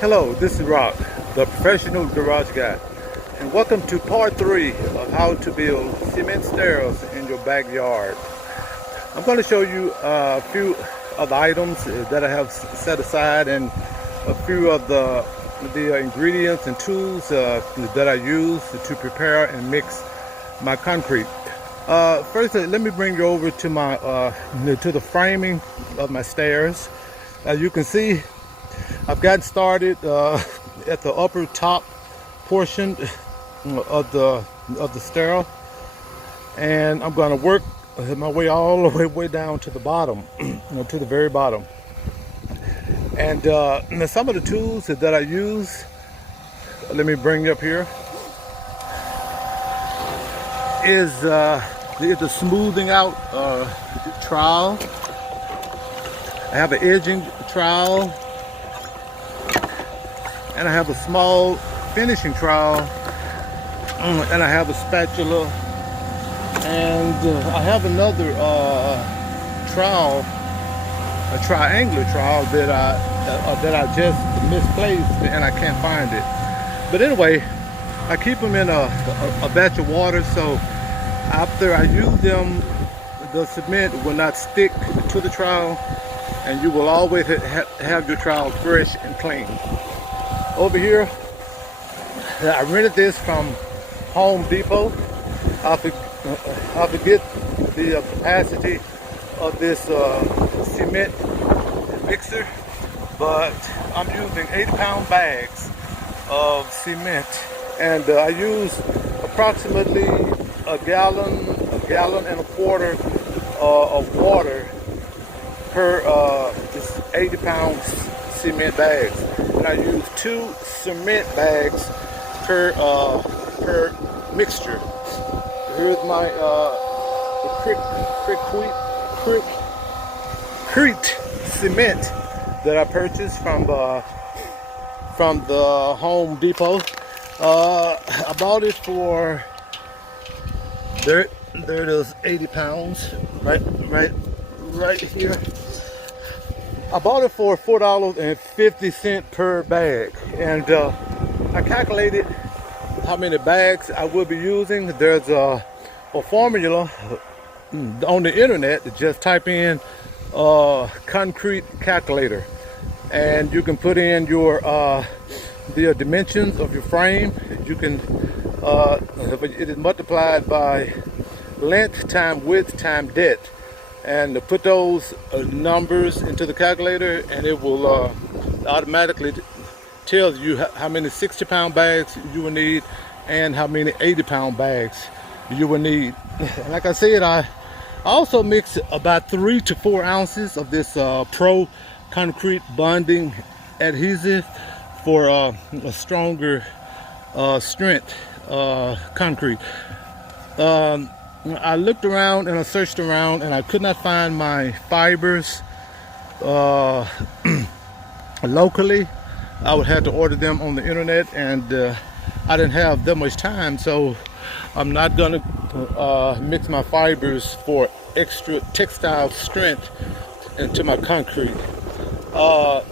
Hello, this is Rock, the professional garage guy, and welcome to part 3 of how to build cement stairs in your backyard. I'm going to show you a few of the items that I have set aside and a few of the ingredients and tools that I use to prepare and mix my concrete. First, let me bring you over to my to the framing of my stairs. As you can see, I've gotten started at the upper top portion of the stair, and I'm going to work my way all the way down to the bottom, to the very bottom. And some of the tools that I use, let me bring you up here, is the smoothing out trowel. I have an edging trowel, and I have a small finishing trowel, and I have a spatula, and I have another trowel, a triangular trowel that I just misplaced and I can't find it. But anyway, I keep them in a batch of water, so after I use them, the cement will not stick to the trowel, and you will always have your trowel fresh and clean. Over here, I rented this from Home Depot. I forget the capacity of this cement mixer, but I'm using 80-pound bags of cement, and I use approximately a gallon and a quarter of water per this 80-pound cement bags, and I use 2 cement bags per mixture. Here's my Crete cement that I purchased from the Home Depot. I bought it for there it is, 80 pounds right here. I bought it for $4.50 per bag, and I calculated how many bags I will be using. There's a formula on the internet. Just type in concrete calculator, and you can put in your the dimensions of your frame. You can it is multiplied by length time width time depth, and to put those numbers into the calculator, and it will automatically tell you how many 60-pound bags you will need and how many 80-pound bags you will need. And like I said, I also mix about 3 to 4 ounces of this Pro Concrete Bonding Adhesive for a stronger strength concrete. I looked around and I searched around, and I could not find my fibers locally. I would have to order them on the internet, and I didn't have that much time, so I'm not gonna mix my fibers for extra textile strength into my concrete. I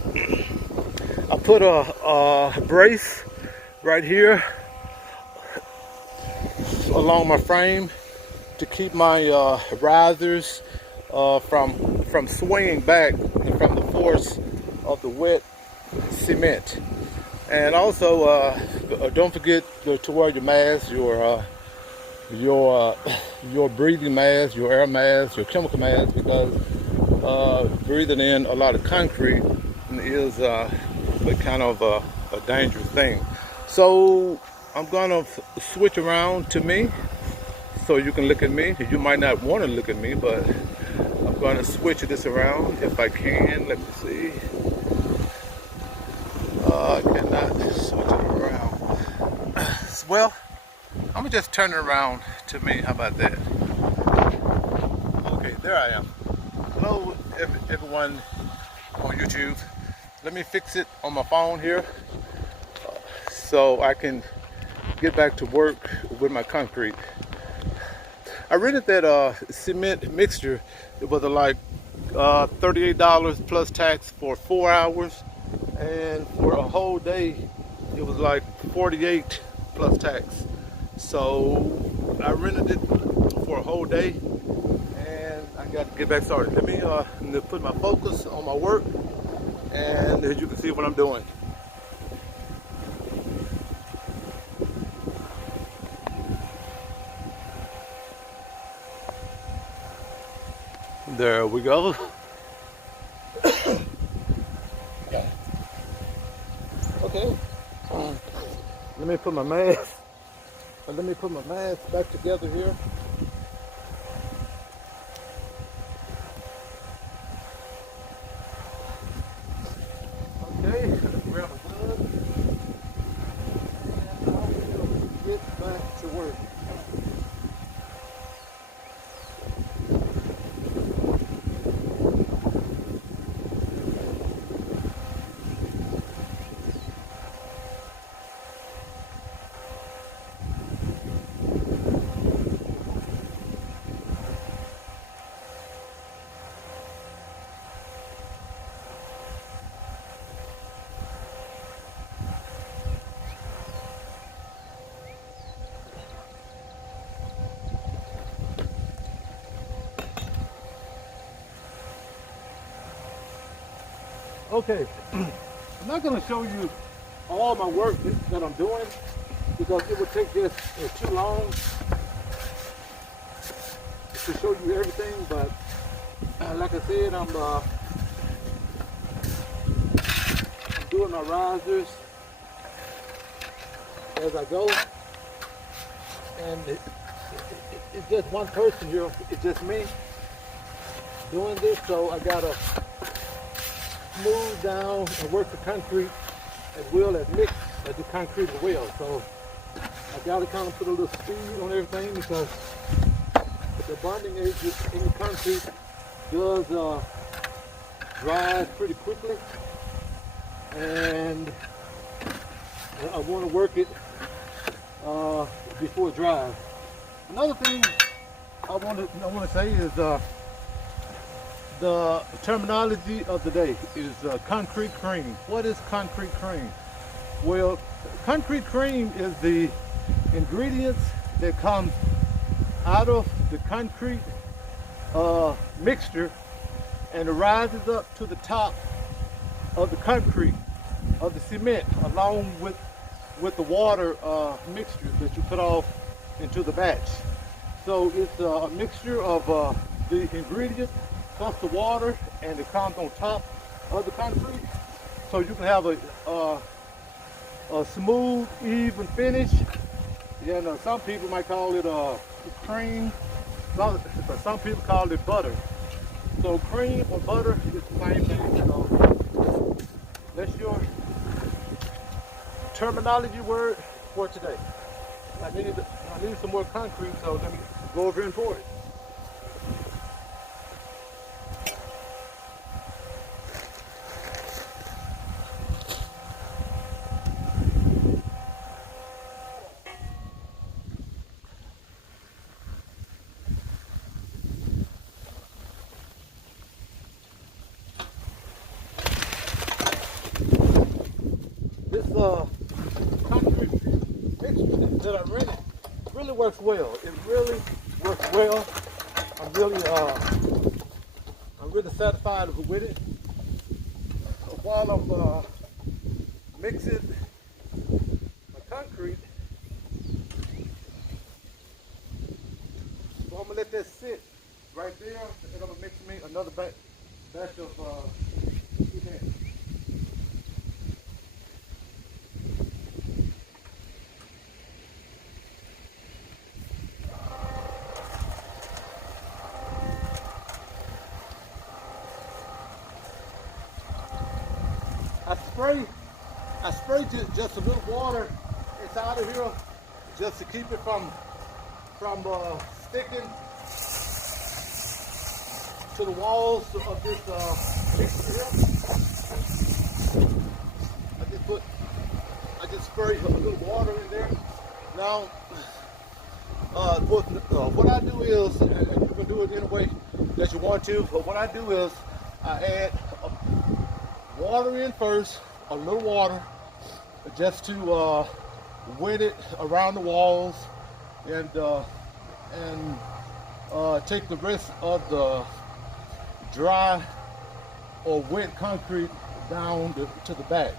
put a brace right here along my frame to keep my risers from swaying back from the force of the wet cement. And also don't forget to wear your mask, your breathing mask, your air mask, your chemical mask, because breathing in a lot of concrete is kind of a dangerous thing. So I'm gonna switch around to me so you can look at me. You might not want to look at me, but I'm gonna switch this around if I can. Let me see. I cannot switch it around. Well, I'm gonna just turn it around to me. How about that? Okay, there I am. Hello, everyone on YouTube. Let me fix it on my phone here so I can get back to work with my concrete. I rented that cement mixture. It was like $38 plus tax for 4 hours. and for a whole day it was like 48 plus tax. So I rented it for a whole day, and I got to get back started. Let me put my focus on my work, and as you can see what I'm doing. There we go. Okay. Let me put my mask. Let me put my mask back together here. Okay. Let's grab a glove, and I will get back to work. Okay, I'm not going to show you all my work that I'm doing because it would take this too long to show you everything. But like I said, I'm doing my risers as I go, and it's just one person here. It's just me doing this, so I gotta smooth down and work the concrete as well as mix the concrete as well. So I got to kind of put a little speed on everything because the bonding agent in the concrete does dry pretty quickly, and I want to work it before it dries. Another thing I want to say is the terminology of the day is concrete cream. What is concrete cream? Well, concrete cream is the ingredients that come out of the concrete mixture and it rises up to the top of the concrete, of the cement, along with the water mixture that you put off into the batch. So it's a mixture of the ingredients plus the water, and it comes on top of the concrete, so you can have a smooth, even finish. And some people might call it cream, but some people call it butter. So cream or butter is the same thing. So that's your terminology word for today. I need some more concrete, so let me go over and pour it. This concrete mixture that I rented really works well. It really works well. I'm really satisfied with it. While I'm mixing my concrete, so I'm gonna let that sit right there, and I'm gonna mix me another batch of cement. I spray just a little water inside of here just to keep it from sticking to the walls of this mixture here. I just spray a little water in there. Now, what I do is, and you can do it any way that you want to, but what I do is I add water in first, a little water, just to wet it around the walls and take the rest of the dry or wet concrete down to the back.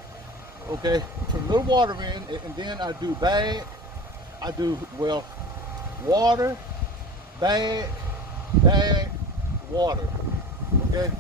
Okay, put a little water in, and then I do bag. I do, well, water, bag, water. Okay.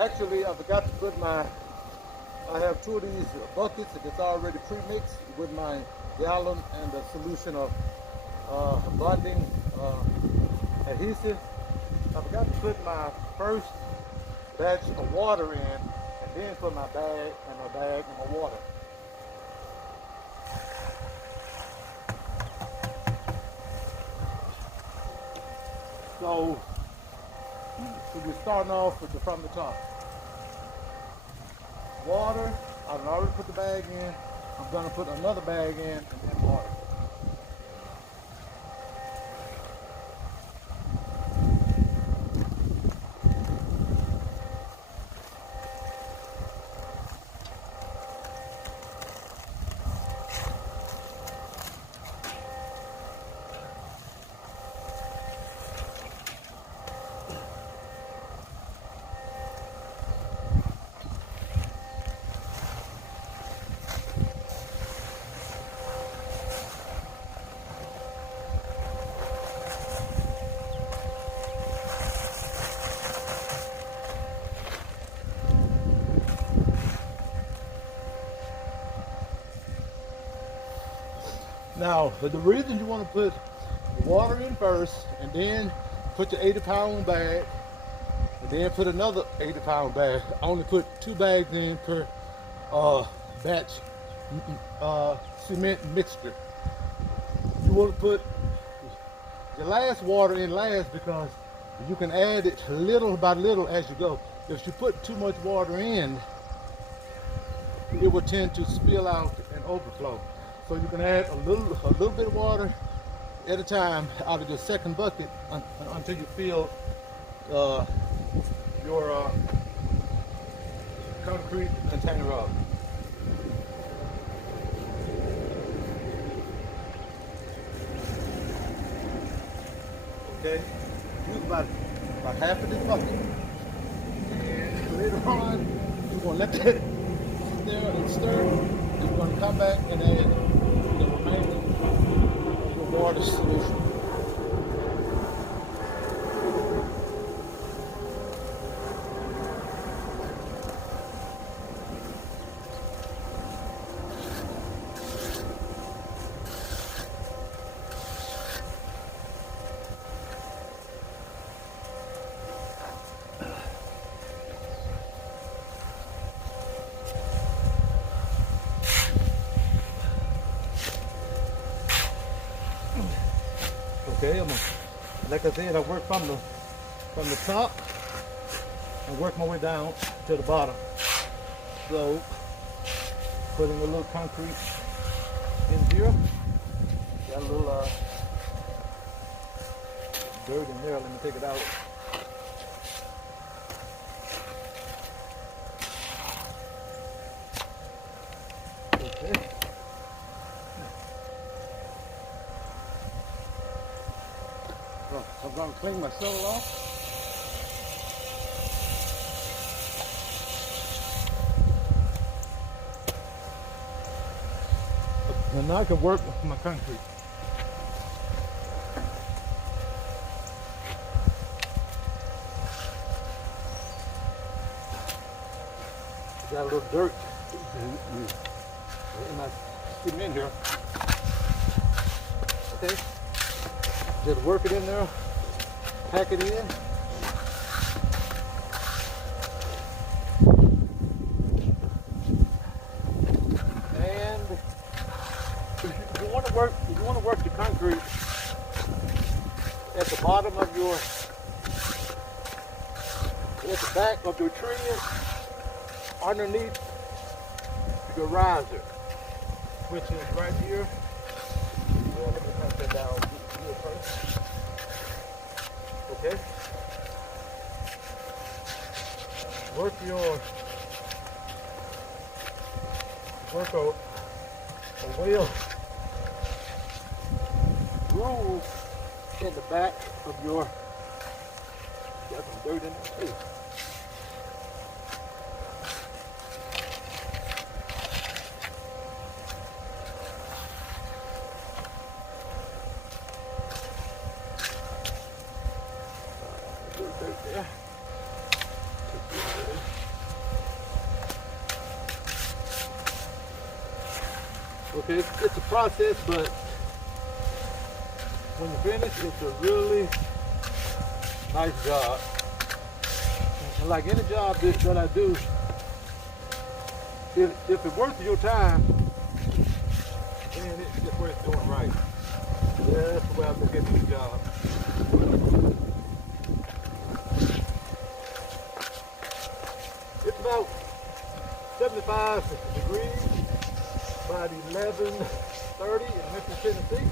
Actually, I forgot to put I have two of these buckets that's already pre-mixed with my gallon and a solution of bonding adhesive. I forgot to put my first batch of water in, and then put my bag and my water. So we're starting off from the top. Water, I've already put the bag in. I'm gonna put another bag in and then water. Now, the reason you want to put the water in first, and then put your 80-pound bag, and then put another 80-pound bag. I only put 2 bags in per batch cement mixture. You want to put your last water in last because you can add it little by little as you go. If you put too much water in, it will tend to spill out and overflow. So you can add a little bit of water at a time out of your second bucket until you fill your concrete container up. Okay, use about half of this bucket, and later on you're gonna let that sit there and stir. You're gonna come back and add the remaining water solution. Okay, like I said, I work from the top and work my way down to the bottom. So, putting a little concrete in here. Got a little dirt in there. Let me take it out. Okay. So I'm going to clean my shovel off. And now I can work with my concrete. got a little dirt in my cement here. Okay, just work it in there, pack it in. And if you want to work the concrete at the bottom of your, at the back of your tree, underneath your riser, which is right here. Well, let me cut that down here first. Okay. Work a wheel groove in the back of your, got some dirt in there too. There. Okay, it's a process, but when you finish, it's a really nice job. And like any job that I do, if it's worth your time, then it's worth doing right. That's the way I look at this job. It's about 75 degrees, about 11:30 in Memphis, Tennessee.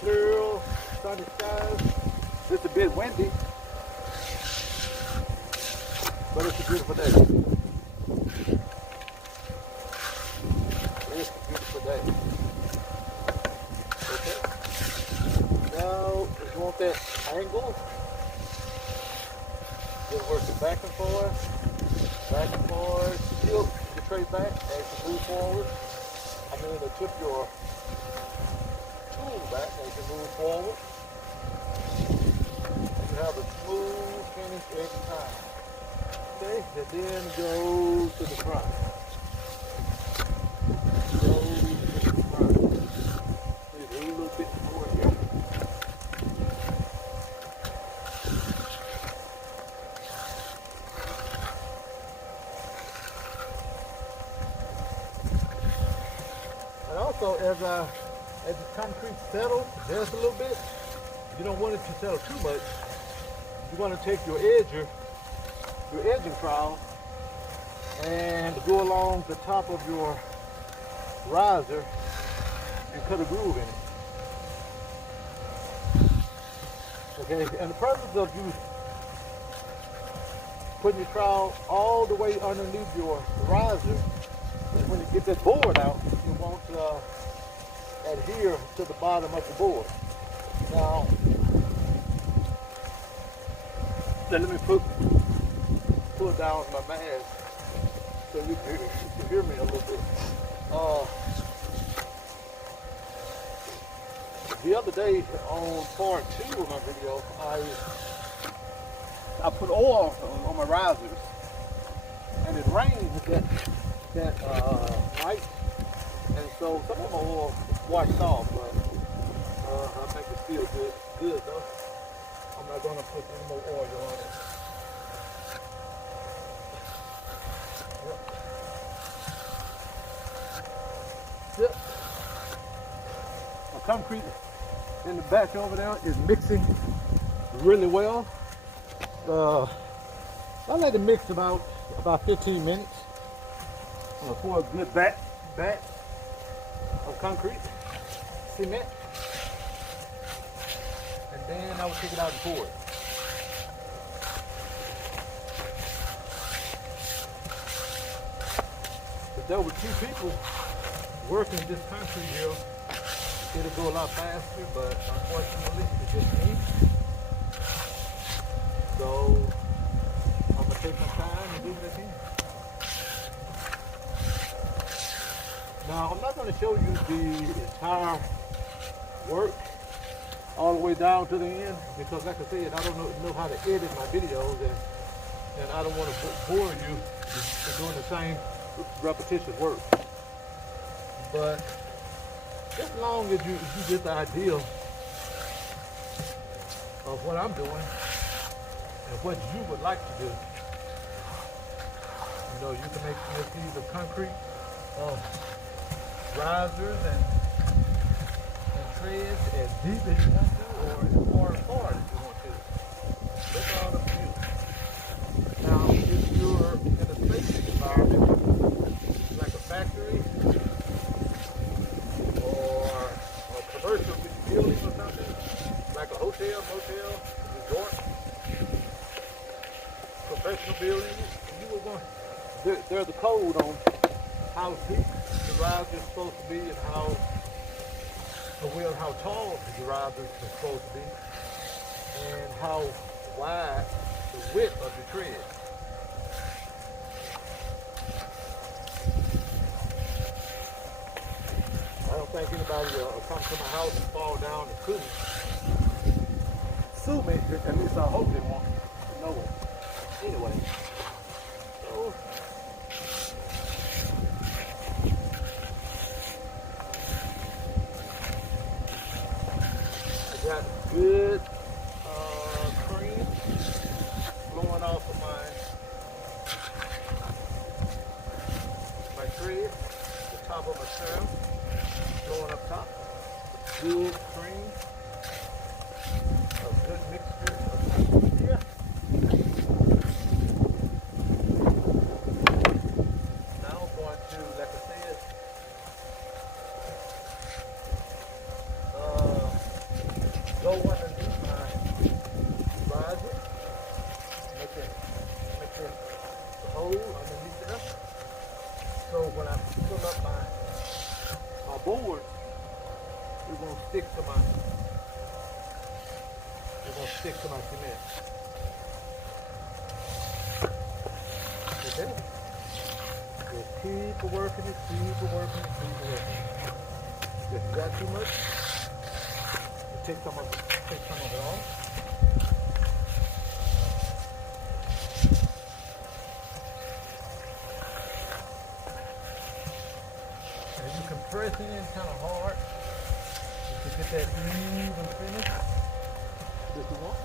Clear, sunny skies. It's a bit windy, but it's a beautiful day. It's a beautiful day. Okay. Now, if you want that angle, just work it back and forth, tilt the tray back as you move forward. I mean, to tip your tool back as you move forward. And you have a smooth finish every time. Okay, and then go to the front. Go to the front. Just a little bit more here. And also, as the concrete settles just a little bit, you don't want it to settle too much. You want to take your edging trowel, and go along the top of your riser and cut a groove in it. Okay, and the purpose of you putting your trowel all the way underneath your riser is when you get that board out, you won't adhere to the bottom of the board. Now, let me pull down my mask so you can hear me a little bit. The other day on part 2 of my video, I put oil on my risers, and it rained that night, and so some of my oil washed off, but I think it's still good though. I'm not going to put any more oil on it. Yep. My concrete in the back over there is mixing really well. I let it mix about 15 minutes for a good batch of concrete cement, and then I would take it out and pour it. If there were 2 people working this concrete here, it'll go a lot faster, but unfortunately it's just me. So I'm gonna take my time and do what I can. Now I'm not gonna show you the entire work all the way down to the end, because like I said, I don't know how to edit my videos, and I don't want to bore you with doing the same repetitious work. But as long as you get the idea of what I'm doing and what you would like to do, you can make these of concrete risers and treads as deep as you want to, or as far as you want to. That's all up to you. Now, if you're in a space environment, like a factory or a commercial building or something, like a hotel, motel, resort, professional building, there's a code on how deep the riser is supposed to be and how tall the riser is supposed to be and how wide the width of the tread. I don't think anybody will come to my house and fall down and sue me. At least I hope they won't. No. Anyway. So I got good cream flowing off of my tread, the top of my trim, flowing up top. Good cream, a good mixture of here. Now I'm going to, like I said, go underneath my riser, make it a hole underneath there. So when I fill up my board, it won't stick to my cement. Okay? Just keep working it. If you got too much, take some of it off. And you can press it in kind of hard to get that even finish that you want.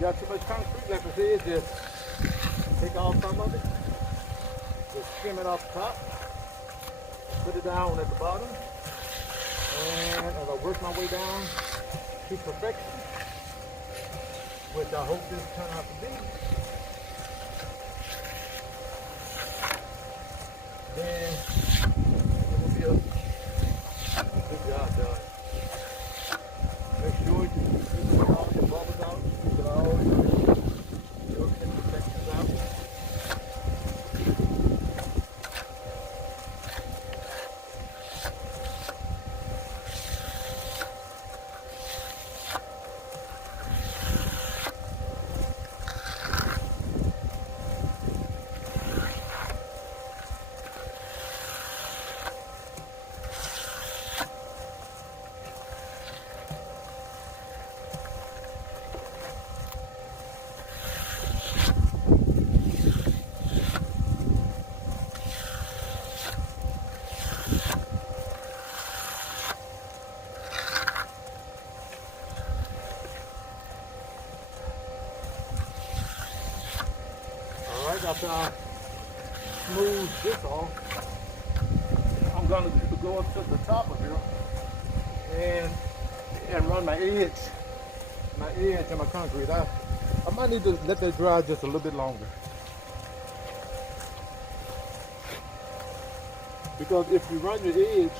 Got too much concrete, like I said, just take off some of it, just skim it off the top, put it down at the bottom, and as I work my way down to perfection, which I hope this turn out to be, then it will be a good job done. Make sure you get all your bubbles out. All your imperfections out. After I smooth this off, I'm going to go up to the top of here and run my edge and my concrete. I might need to let that dry just a little bit longer. Because if you run your edge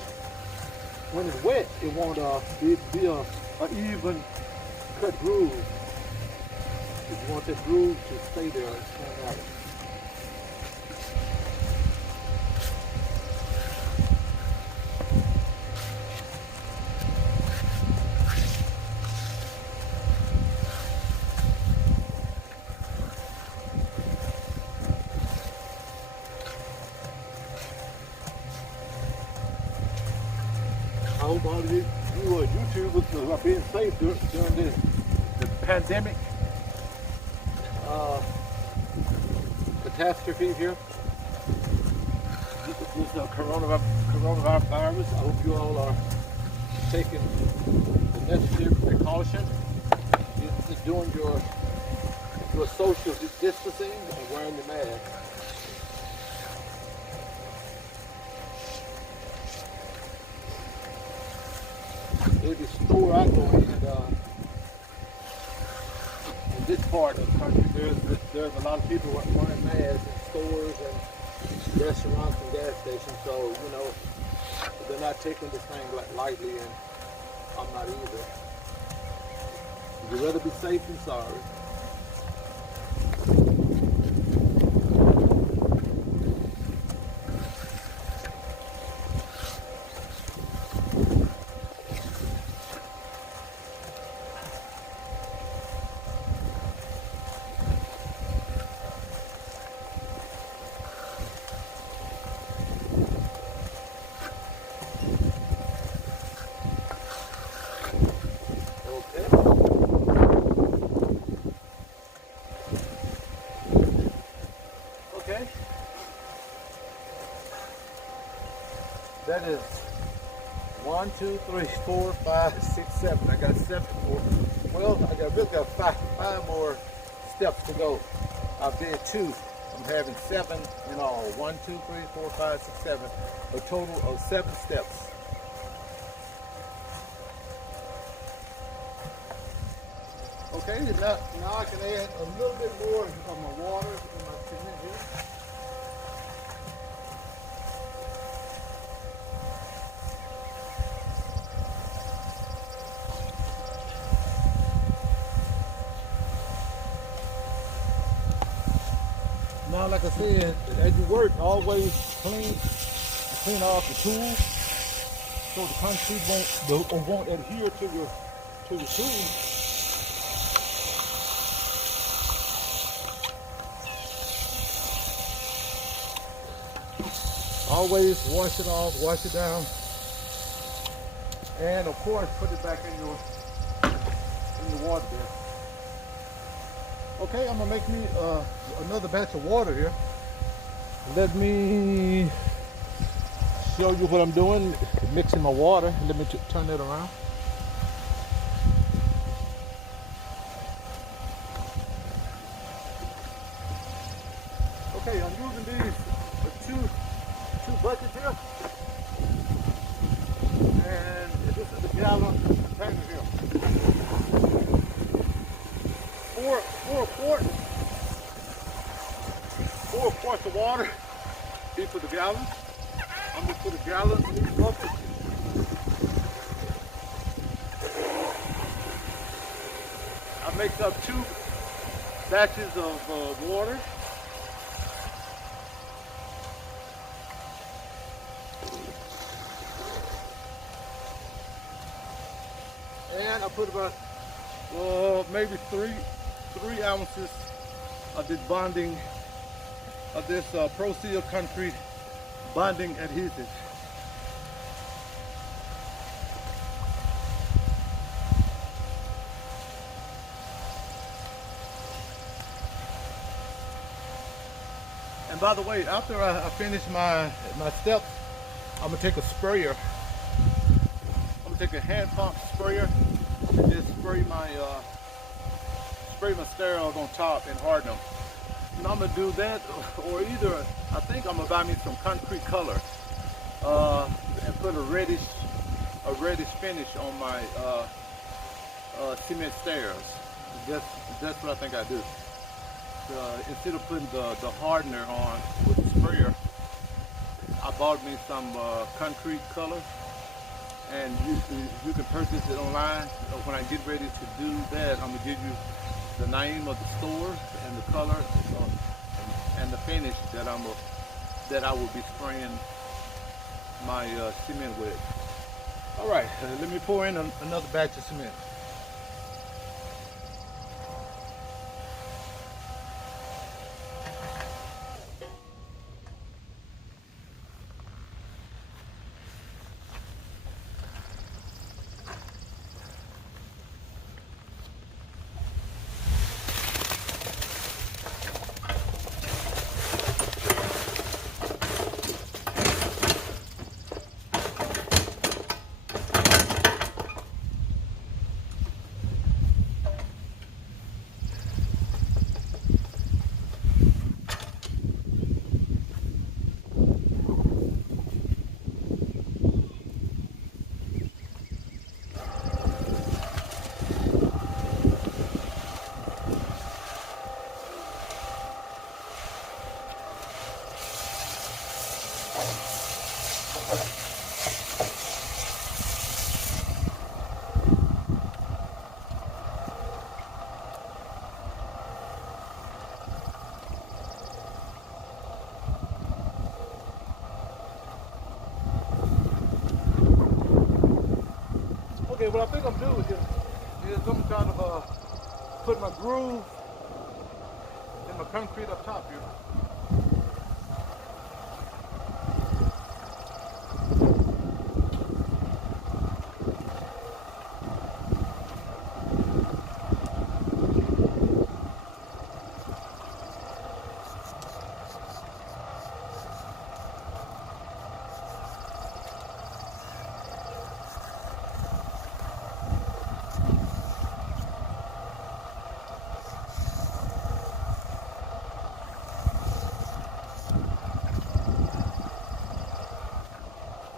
when it's wet, it won't be a even cut groove. If you want that groove to stay there, it's stand out. I hope all of you YouTubers are being safe during this the pandemic catastrophe here. This coronavirus. I hope you all are taking the necessary precaution. You're doing your social distancing and wearing your mask. Every store I go in this part of the country, there's a lot of people wearing masks in stores and restaurants and gas stations. So you know they're not taking this thing lightly, and I'm not either. You'd rather be safe than sorry. Okay. That is 1, 2, 3, 4, 5, 6, 7. I got 7 more. Well, I really got five more steps to go. I did 2. I'm having 7 in all. 1, 2, 3, 4, 5, 6, 7. A total of 7 steps. Okay, now I can add a little bit more of my water in my cement here. Now, like I said, as you work, always clean off the tools so the concrete won't adhere to the tool. Always wash it off, wash it down, and of course put it back in your water there. Okay, I'm gonna make me another batch of water here. Let me show you what I'm doing, mixing my water. Let me turn that around. Okay, I'm using these two buckets here, and this is the gallon container here. 4 quarts of water equal the gallon. I'm gonna put a gallon in each bucket. I mix up 2 batches of water. And I put about maybe 3 ounces of this bonding, of this Pro-Seal concrete bonding adhesive. And by the way, after I finish my steps, I'm gonna take a sprayer. I'm gonna take a hand pump sprayer and just spray my sterols on top and harden them. And I'm gonna do that, or either I think I'm gonna buy me some concrete color and put a reddish finish on my cement stairs. That's what I think I do. Instead of putting the hardener on with the sprayer, I bought me some concrete color, and you can purchase it online. When I get ready to do that, I'm gonna give you the name of the store and the color and the finish that I will be spraying my cement with. All right, let me pour in another batch of cement. Okay, what I think I'm doing is I'm trying to put my groove in my concrete up top here.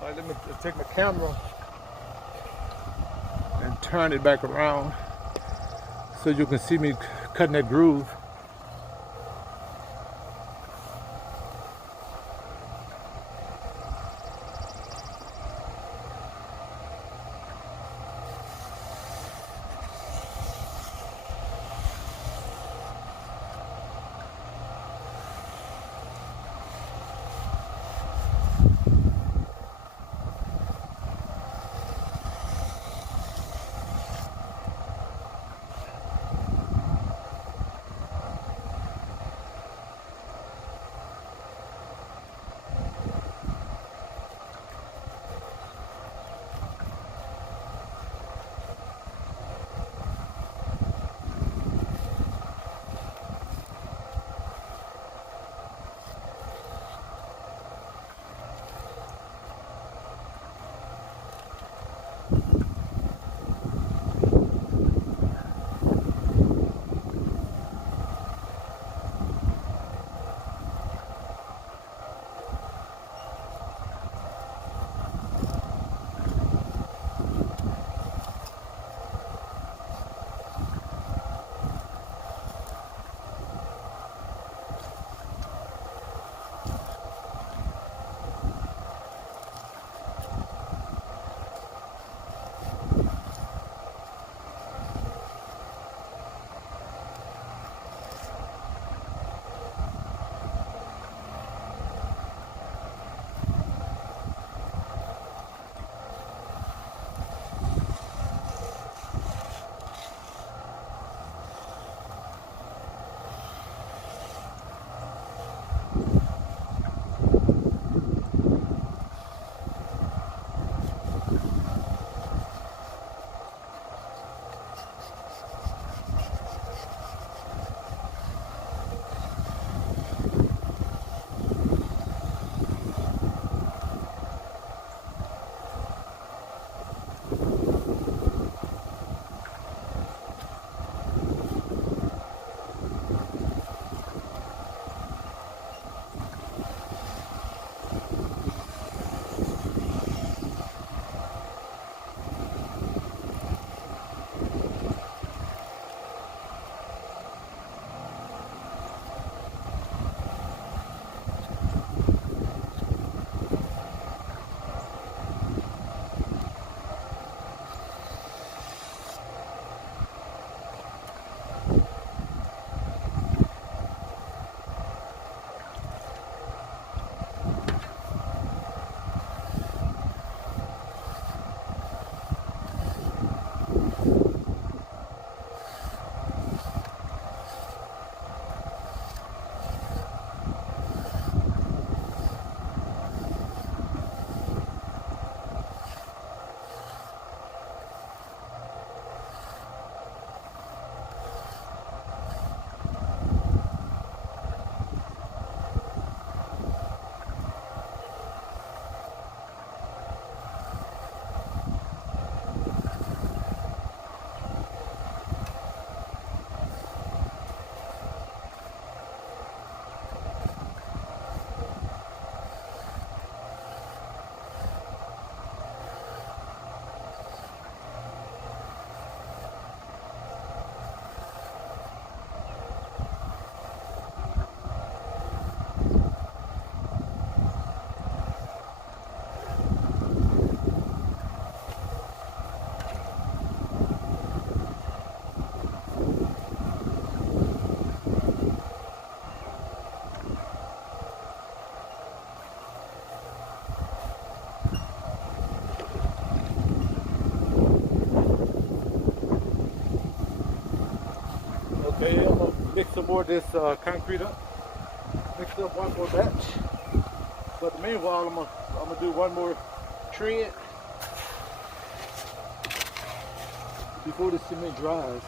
All right, let me take my camera and turn it back around so you can see me cutting that groove. mix some more of this concrete up. Mix up one more batch. But meanwhile, I'm gonna do one more tread before the cement dries.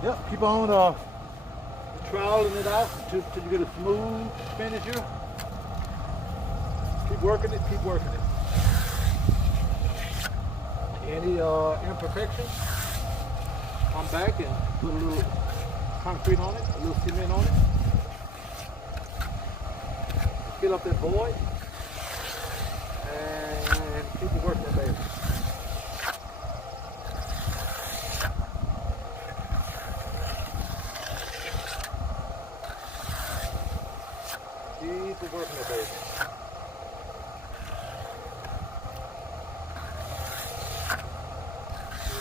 Yep, keep on troweling it out till you get a smooth finish here. Keep working it, keep working it. Any imperfections, come back and put a little concrete on it, a little cement on it. Fill up that void and keep it working, baby. Keep it working, baby.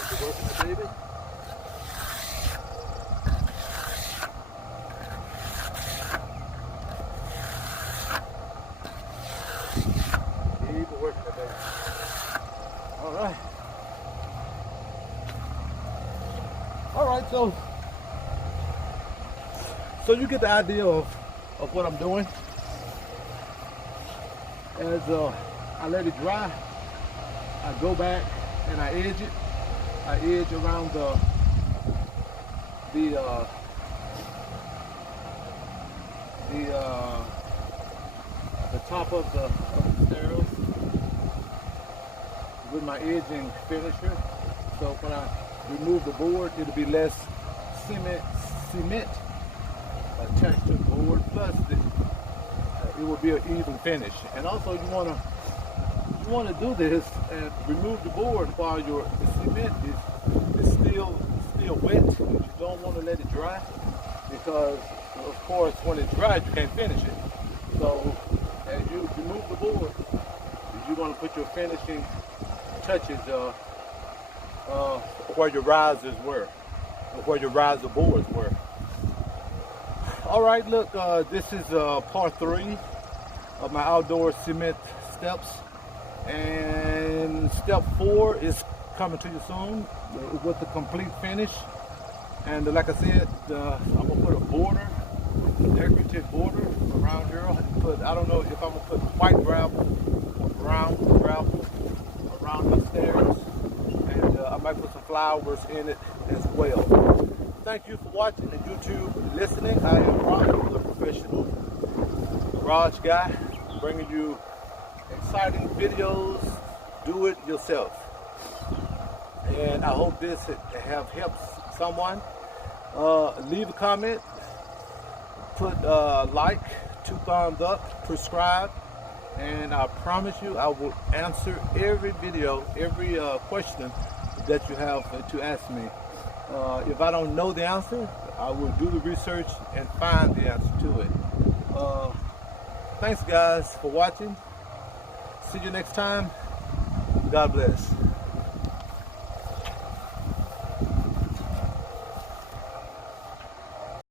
Keep it Working the baby. Keep working the baby. All right. All right, so you get the idea of what I'm doing. As I let it dry, I go back and I edge it. I edge around the top of the stairs with my edging finisher. So when I remove the board, it'll be less cement attached to the board. Plus, it will be an even finish. And also, you want to do this and remove the board while the cement is still wet. You don't want to let it dry because, of course, when it's dry, you can't finish it. So, as you remove the board, you're going to put your finishing touches where your risers were, or where your riser boards were. All right, look, this is part 3 of my outdoor cement steps, and step 4 is coming to you soon with the complete finish. And like I said, I'm gonna put a border, decorative border around here. I don't know if I'm gonna put white gravel or brown gravel around the stairs, and I might put some flowers in it as well. Thank you for watching and YouTube listening. I am Ron, the professional garage guy, bringing you exciting videos. Do it yourself. And I hope this have helped someone. Leave a comment, put like, 2 thumbs up, subscribe, and I promise you I will answer every video, every question that you have to ask me. If I don't know the answer, I will do the research and find the answer to it. Thanks guys for watching. See you next time. God bless.